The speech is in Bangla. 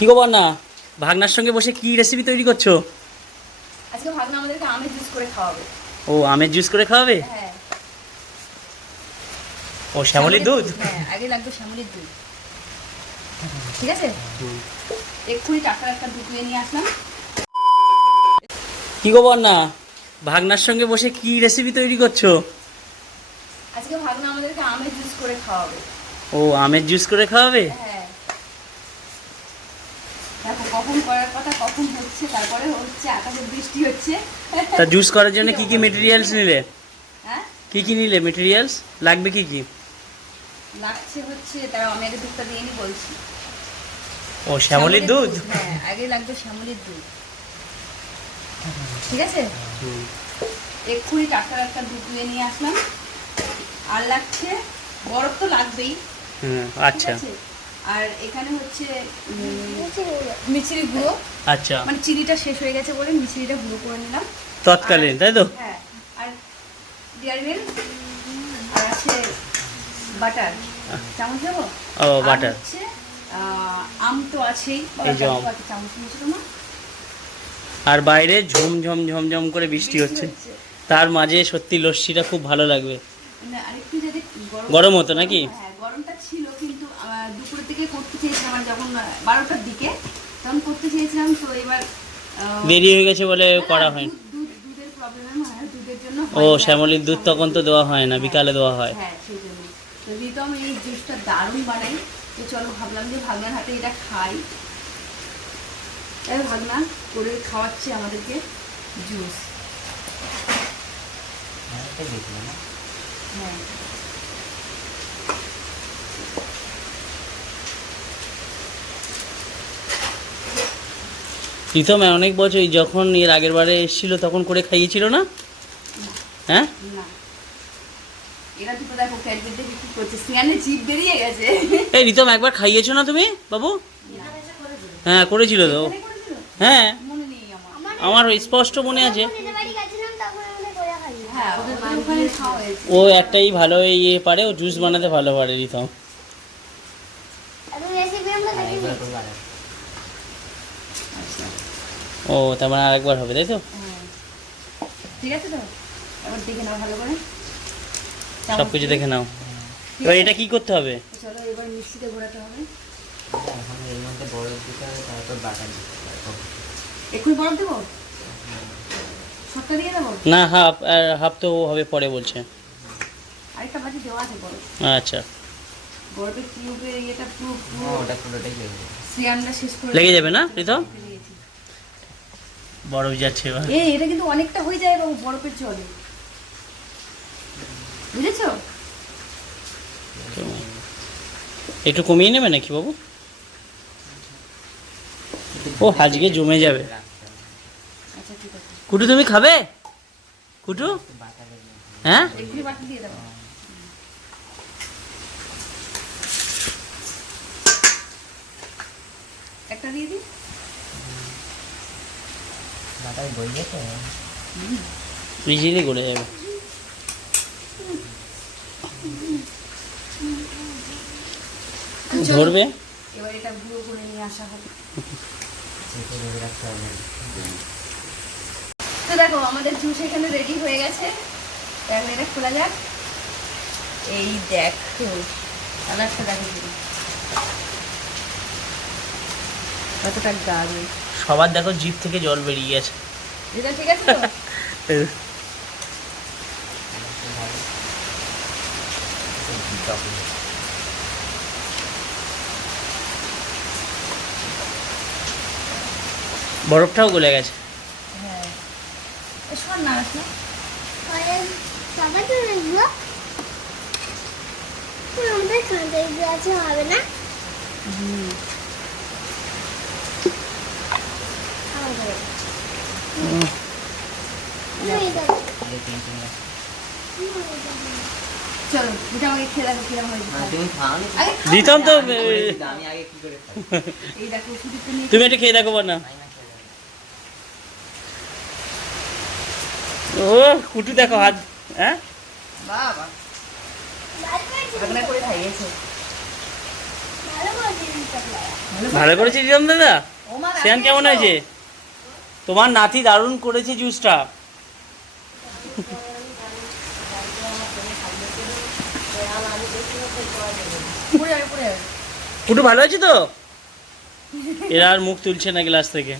কি খবর না? ভাগনার সঙ্গে বসে কি রেসিপি তৈরি করছ? আজকে ভাগনা আমাদেরকে আমের জুস করে খাওয়াবে। ও আমের জুস করে খাওয়াবে? হ্যাঁ। ও শ্যামলির দুধ? হ্যাঁ আগে লাগবে শ্যামলির দুধ। ঠিক আছে? এক্ষুনি টাকার একটা দুধ নিয়ে আসলাম। কি খবর না? ভাগনার সঙ্গে বসে কি রেসিপি তৈরি করছ? আজকে ভাগনা আমাদেরকে আমের জুস করে খাওয়াবে। ও আমের জুস করে খাওয়াবে? হ্যাঁ। দেখো কখন করার কথা কখন হচ্ছে তারপরে হচ্ছে আকাশে বৃষ্টি হচ্ছে। তা জুস করার জন্য কি কি মেটেরিয়ালস নিলে? হ্যাঁ কি কি নিলে মেটেরিয়ালস লাগবে কি কি? লাগছে হচ্ছে তারা আমি আগে দুধটা দিয়ে নি বলছি। ও শ্যামলির দুধ? হ্যাঁ আগে লাগবে শ্যামলির দুধ। ঠিক আছে? এক্ষুনি টাকার একটা দুধ নিয়ে নিয়ে আসলাম। আর লাগছে বরফ তো লাগবেই। হুম আচ্ছা। আর এখানে হচ্ছে মিচিরি গুঁড়ো। আচ্ছা। মানে চিনিটা শেষ হয়ে গেছে বলে মিচিরিটা গুঁড়ো করে নিলাম। তৎকালীন তাই তো? হ্যাঁ আর ডিয়ারি মিল্ক আর আছে বাটার। চামচ দেবো? ও বাটার। আম তো আছেই চামচ নিয়েছিল না আর বাইরে ঝুম ঝম ঝমঝম করে বৃষ্টি হচ্ছে। তার মাঝে সত্যি লস্যিটা খুব ভালো লাগবে। গরম হতো নাকি? হ্যাঁ গরমটা ছিল কিন্তু দুপুরের দিকে করতে চেয়েছিলাম যখন বারোটার দিকে চেয়েছিলাম তো এবার দেরি হয়ে গেছে বলে করা হয়নি দুধ- দুধের প্রবলেম হয় ও হয় না। শ্যামলির দুধ তখন তো দেওয়া হয় না বিকালে দেওয়া হয়। হ্যাঁ সেই জন্য। তো রিতম এই জুসটা দারুণ বানাই তো চলো ভাবলাম যে ভাগনার হাতে এটা খাই। তাই ভাগনা করে খাওয়াচ্ছে আমাদেরকে জুস। হ্যাঁ। প্রীতম অনেক বছর যখন এর আগের বারে এসেছিল তখন করে খাইয়েছিল না? হ্যাঁ? না। এরা দুটো দেখো ক্যাডবেট দেখে কি করছে। সিয়ানে জিভ বেরিয়ে গেছে। এই রিতম একবার খাইয়েছো না তুমি বাবু? হ্যাঁ করেছিল তো। হ্যাঁ। আমার। স্পষ্ট মনে আছে। নিজের বাড়ি গেছিলাম তখন আমাদের করে খাই হ্যাঁ ওদের ওখানে খাওয়া হয়েছে। ও একটাই ভালো ইয়ে পারে ও জুস বানাতে ভালো পারে রিতম এবং রেসিপি আমরা দেখিনি আচ্ছা ও তার মানে আরেকবার হবে তাই তো? হ্যাঁ। ঠিক আছে তো? এবার দেখে নাও ভালো করে। সব কিছু দেখে নাও। এবার এটা কি করতে হবে? চলো এবার মিক্সিতে ঘোরাতে হবে। এর মধ্যে বরফ দিতে হবে তারপর বাটার দিতে হবে। এক্ষুনি বরফ দেবো? সবটা দিয়ে দেবো? না হাফ আর হাফ তো হবে পরে বলছে। আরেকটা বাটি দেওয়া আছে বরফ। আচ্ছা। বরফের কিউবের ইয়েটা পুরো হ্যাঁ, পুরো ওটা পুরোটাই লেগে যাবে সিয়ামটা শেষ করে লেগে যাবে না দিয়েছি। বরফ যাচ্ছে এবার। এই এটা কিন্তু অনেকটা হয়ে যায় বাবু বরফের জলে। বুঝেছ? একটু কমিয়ে নেবে নাকি বাবু? ও আজকে জমে যাবে। আচ্ছা কুটু তুমি খাবে? কুটু? হ্যাঁ? একটা দিয়ে দিই? বই গেছে? ইজিলি গলে যাবে। ধরবে? এবার এটা গুঁড়ো করে নিয়ে আসা হবে। চেপে ধরে রাখতে হবে। তো দেখো আমাদের জুস এখানে রেডি হয়ে গেছে। এখন এটা খোলা যাক। এই দেখো কালারটা দেখো। কতটা গাঢ়। সবার দেখো জিভ থেকে জল বেরিয়ে গেছে। এটা ঠিক আছে বরফটাও গলে গেছে। হ্যাঁ। এ শোন না আসলে সবাই তো এগুলো আমাদের কাঁদের গাছে হবে না এই দেখো। আগে তিনটে নিয়ে আসো। চলো এটা আমাকে খেয়ে দেখো কিরম হয়েছে না, তুমি খাও নি আগে খাও দিতাম তো করে দিতাম, একটু তুমি এটা খেয়ে দেখো না। ও কুটু দেখো হাত হ্যাঁ? ভালো করেছে রিদম দাদা? রাতে কেমন। হয়েছে? তোমার নাতি দারুণ করেছে জুসটা। পুটু ভালো আছে তো? এরা আর মুখ তুলছে না গ্লাস থেকে।